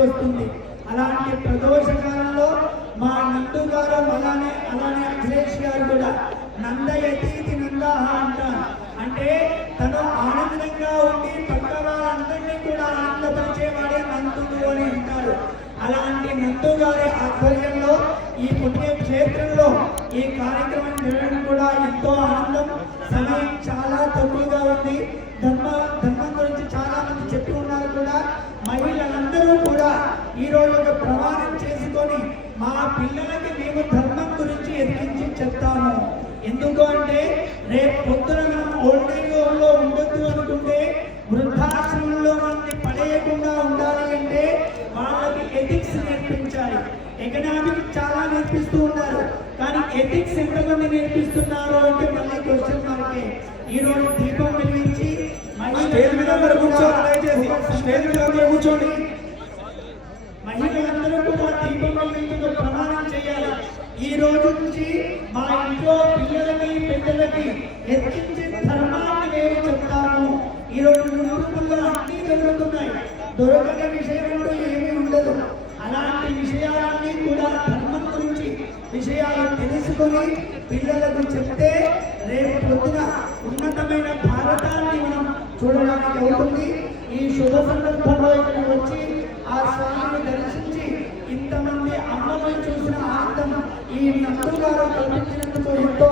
వస్తుంది. అలాంటి ప్రదోషకాలంలో మా నందు గారు అలానే అఖిలేష్ గారు కూడా నందయతీతి నందాహ అంటారు. అంటే తను ఆనందంగా ఉండి పక్క వాళ్ళందరినీ కూడా ఆనందపరిచేవాడే నందుడు అని అంటారు. అలాంటి నందు గారి ఆధ్వర్యంలో ఈ పుణ్యక్షేత్రంలో ఈ కార్యక్రమం జరగడం కూడా ఎంతో ఆనందం. సమయం చాలా తక్కువగా ఉంది. ధర్మం గురించి చాలా మంది చెప్పి ఉన్నారు కూడా. మహిళలందరూ కూడా ఈరోజు ఒక ప్రమాణం చేసుకొని మా పిల్లలకి మేము ధర్మం గురించి ఎదిరించి చెప్తాము. ఎందుకు అంటే రేపు పొద్దున మనం ఓల్డ్ ఏజ్ హోమ్లో ఉండొద్దు అనుకుంటే, వృద్ధాశ్రమంలో మనల్ని పడేయకుండా ఉండాలి అంటే వాళ్ళకి ఎథిక్స్ నేర్పించాలి. ఎకనామిక్స్ చాలా నేర్పిస్తూ ఉన్నారు, కానీ ఎథిక్స్ ఎంతమంది నేర్పిస్తున్నారు అంటే మళ్ళీ క్వశ్చన్ మార్కే. ఈరోజు దీపం వెలిగించి కూర్చోండి, మహిళలందరూ కూడా దీపం వెలిగించి ప్రమాణం చేయాలి. ఈ రోజు నుంచి మా ఇంట్లో పిల్లలకి పెద్దలకి ఎత్తించే ధర్మాన్ని మేము చెప్తాము. ఈరోజు యూట్యూబ్లో అన్నీ దొరుకుతున్నాయి, దొరకని విషయం ఏమీ ఉండదు. అలాంటి విషయాలన్నీ కూడా ధర్మం గురించి విషయాలు తెలుసుకొని పిల్లలకు చెప్తే రేపు పొద్దున ఉన్నతమైన భారతాన్ని మనం చూడడానికి అవుతుంది. ఈ శుభ సందర్భంలో ఇక్కడ వచ్చి ఆ స్వామిని దర్శించి ఇంతమంది అమ్మలను చూసిన ఆనందం ఈ నందు గారు కల్పించినందుకు ఎంతో